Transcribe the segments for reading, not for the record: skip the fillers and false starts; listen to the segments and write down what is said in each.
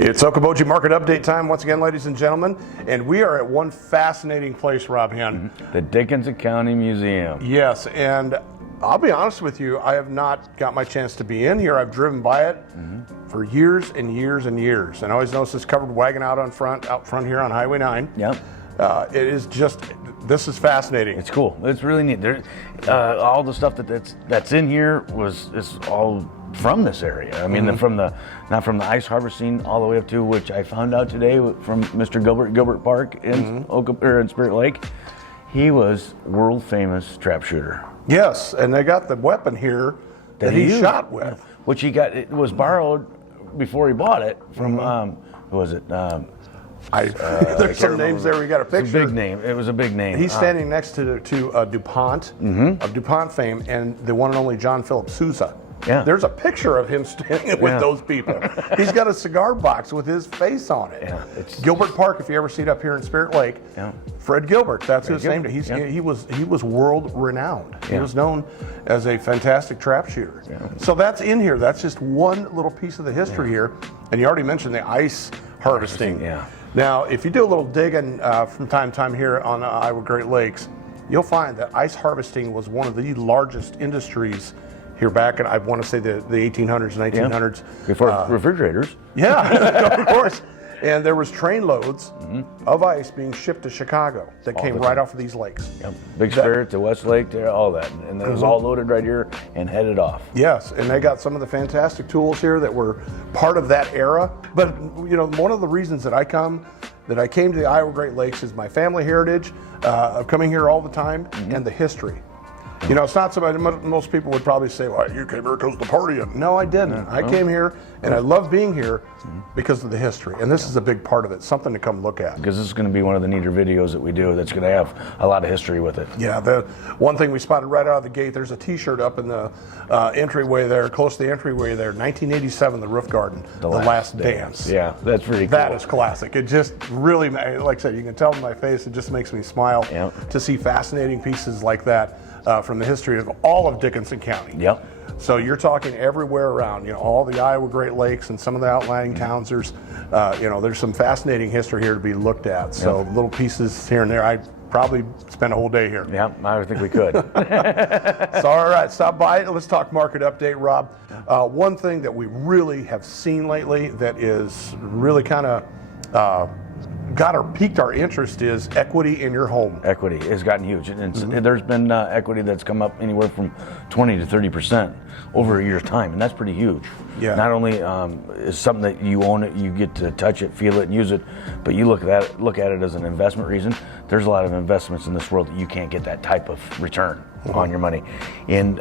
It's Okoboji Market Update time once again, ladies and gentlemen, and we are at one fascinating place, Rob Hen. The Dickinson County Museum. Yes, and I'll be honest with you, I have not got my chance to be in here. I've driven by it for years and years and years, and I always notice this covered wagon out front here on Highway 9. Yep. It is just, this is fascinating. It's cool. It's really neat. There, all the stuff that's in here is all from this area. I mean, not from the ice harvesting all the way up to, which I found out today from Mr. Gilbert Park in in Spirit Lake. He was world famous trap shooter. Yes, and they got the weapon here that he shot with, which it was borrowed before he bought it from who was it? There's some names there. We got a picture. It's a big name. It was a big name. He's standing next to DuPont of DuPont fame and the one and only John Philip Sousa. Yeah. There's a picture of him standing with those people. He's got a cigar box with his face on it. Yeah, Gilbert Park, if you ever see it up here in Spirit Lake, Fred Gilbert, that's his name. He was world renowned. He was known as a fantastic trap shooter. So that's in here. That's just one little piece of the history here. And you already mentioned the ice harvesting. Now, if you do a little digging from time to time here on Iowa Great Lakes, you'll find that ice harvesting was one of the largest industries here back in, I want to say, the 1800s, 1900s. Before refrigerators. Yeah, of course. And there was train loads of ice being shipped to Chicago that came right off of these lakes. Big Spirit to Westlake to all that. And it was all loaded right here and headed off. Yes, and they got some of the fantastic tools here that were part of that era. But, you know, one of the reasons that I came to the Iowa Great Lakes is my family heritage of coming here all the time and the history. You know, it's not somebody, most people would probably say, well, you came here because of the partying. No, I didn't. I came here, and I love being here because of the history. And this is a big part of it, something to come look at. Because this is going to be one of the neater videos that we do that's going to have a lot of history with it. Yeah, the one thing we spotted right out of the gate, there's a T-shirt up in the entryway there, close to the entryway there, 1987, the Roof Garden, The Last Dance. Yeah, that's pretty cool. That is classic. It just really, like I said, you can tell in my face, it just makes me smile to see fascinating pieces like that. From the history of all of Dickinson County. So you're talking everywhere around, you know, all the Iowa Great Lakes and some of the outlying towns. There's, you know, there's some fascinating history here to be looked at. So little pieces here and there. I'd probably spend a whole day here. Yeah, I think we could. So all right, stop by. Let's talk market update, Rob. One thing that we really have seen lately that is really kind of piqued our interest is equity in your home. Equity has gotten huge, and there's been equity that's come up anywhere from 20 to 30% over a year's time, and that's pretty huge. Not only is something that you own it, you get to touch it, feel it, and use it, but you look at it as an investment reason. There's a lot of investments in this world that you can't get that type of return on your money, and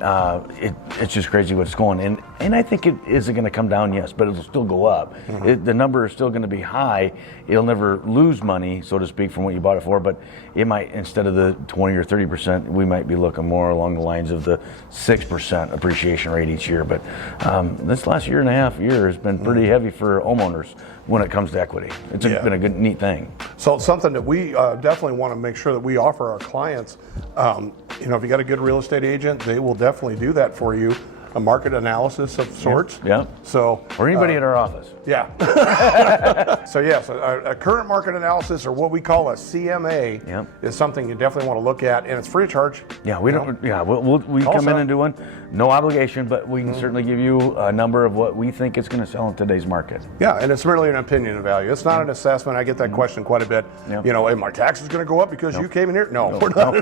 it's just crazy what's going. And I think it isn't going to come down, yes, but it'll still go up. The number is still going to be high. It'll never lose money, so to speak, from what you bought it for, but it might, instead of the 20 or 30%, we might be looking more along the lines of the 6% appreciation rate each year. But this last year and a half has been pretty heavy for homeowners when it comes to equity. It's been a good, neat thing. So it's something that we definitely want to make sure that we offer our clients. You know, if you got a good real estate agent, they will definitely do that for you. A market analysis of sorts. So, or anybody at our office. So yes, a current market analysis, or what we call a CMA, is something you definitely want to look at, and it's free of charge. We come in and do one. No obligation, but we can certainly give you a number of what we think it's going to sell in today's market. And it's really an opinion of value. It's not an assessment. I get that question quite a bit. You know, are my taxes going to go up because you came in here? No, we're not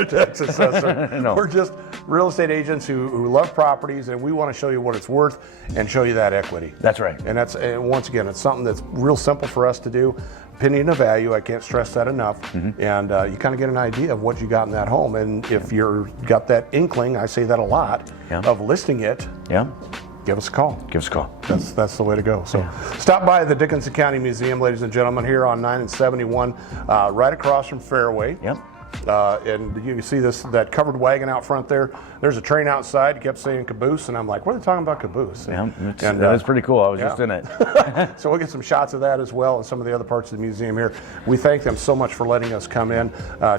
a tax assessor. We're just real estate agents who love properties, and we want to show you what it's worth and show you that equity. That's right. And that's, once again, it's something that's real simple for us to do. Opinion of value, I can't stress that enough. And you kind of get an idea of what you got in that home. And if you're got that inkling, I say that a lot, of listing it, give us a call. Give us a call. That's the way to go. So stop by the Dickinson County Museum, ladies and gentlemen, here on 9 and 71, right across from Fairway. And you can see that covered wagon out front there. There's a train outside. It kept saying caboose, and I'm like, what are they talking about caboose? That is pretty cool. I was just in it. So we'll get some shots of that as well, and some of the other parts of the museum here. We thank them so much for letting us come in.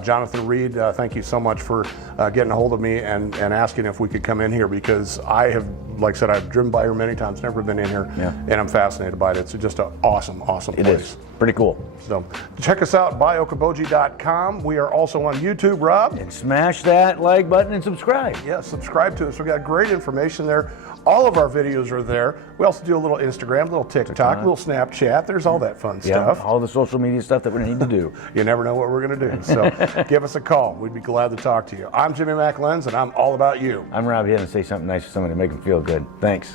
Jonathan Reed, thank you so much for getting a hold of me and asking if we could come in here, because I have like I said, I've driven by here many times, never been in here, and I'm fascinated by it. It's just an awesome place. It is. Pretty cool. So check us out, buyokaboji.com. We are also on YouTube, Rob. And smash that like button and subscribe. Yeah, subscribe to us. We've got great information there. All of our videos are there. We also do a little Instagram, a little TikTok, a little Snapchat. There's all that fun stuff. All the social media stuff that we need to do. You never know what we're going to do. So give us a call. We'd be glad to talk to you. I'm Jimmy McLenz, and I'm all about you. I'm Rob here to say something nice to somebody to make them feel good. Thanks.